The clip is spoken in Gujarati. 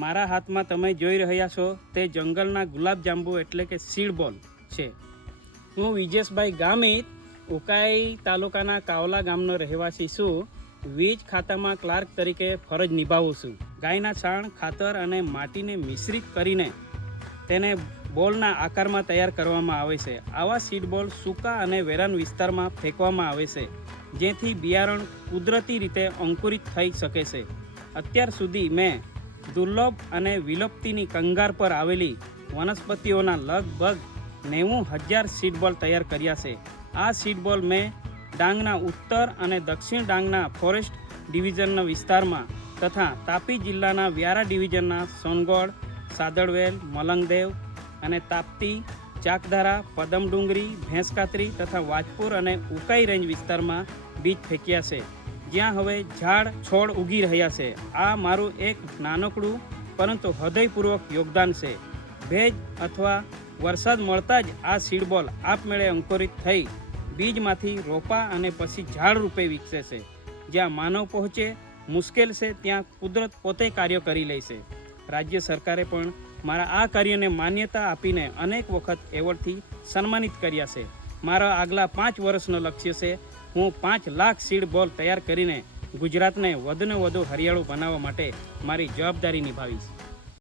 મારા હાથમાં તમે જોઈ રહ્યા છો તે જંગલના ગુલાબજાંબુ એટલે કે સીડ બોલ છે. હું વિજેશભાઈ ગામિત ઉકાઈ તાલુકાના કાવલા ગામનો રહેવાસી છું. વીજ ખાતામાં ક્લાર્ક તરીકે ફરજ નિભાવું છું. ગાયના છાણ, ખાતર અને માટીને મિશ્રિત કરીને તેને બોલના આકારમાં તૈયાર કરવામાં આવે છે. આવા સીડ બોલ સૂકા અને વેરાન વિસ્તારમાં ફેંકવામાં આવે છે, જેથી બિયારણ કુદરતી રીતે અંકુરિત થઈ શકે છે. અત્યાર સુધી મેં દુર્લભ અને વિલુપ્તિની કંગાર પર આવેલી વનસ્પતિઓના લગભગ 90,000 સીડ બોલ તૈયાર કર્યા છે. આ સીડ બોલ મેં ડાંગના ઉત્તર અને દક્ષિણ ડાંગના ફોરેસ્ટ ડિવિઝનના વિસ્તારમાં તથા તાપી જિલ્લાના વ્યારા ડિવિઝનના સોનગઢ, સાદળવેલ, મલંગદેવ અને તાપ્તી, ચાકધારા, પદમડુંગરી, ભેંસકાતરી તથા વાજપુર અને ઉકાઈ રેન્જ વિસ્તારમાં બીજ ફેંક્યા છે, જ્યાં હવે ઝાડ છોડ ઉગી રહ્યા છે. આ મારું એક નાનકડું પરંતુ હૃદયપૂર્વક યોગદાન છે. ભેજ અથવા વરસાદ મળતા જ આ સીડ બોલ આપમેળે અંકુરિત થઈ બીજમાંથી રોપા અને પછી ઝાડ રૂપે વિકસે છે. જ્યાં માનવ પહોંચે મુશ્કેલ છે, ત્યાં કુદરત પોતે કાર્ય કરી લે છે. રાજ્ય સરકારે પણ મારા આ કાર્યને માન્યતા આપીને અનેક વખત એવોર્ડથી સન્માનિત કર્યા છે. મારા આગલા 5 વર્ષનો લક્ષ્ય છે, હું 5 લાખ સીડ બોલ તૈયાર કરીને ગુજરાતને વધુને વધુ હરિયાળું બનાવવા માટે મારી જવાબદારી નિભાવીશ.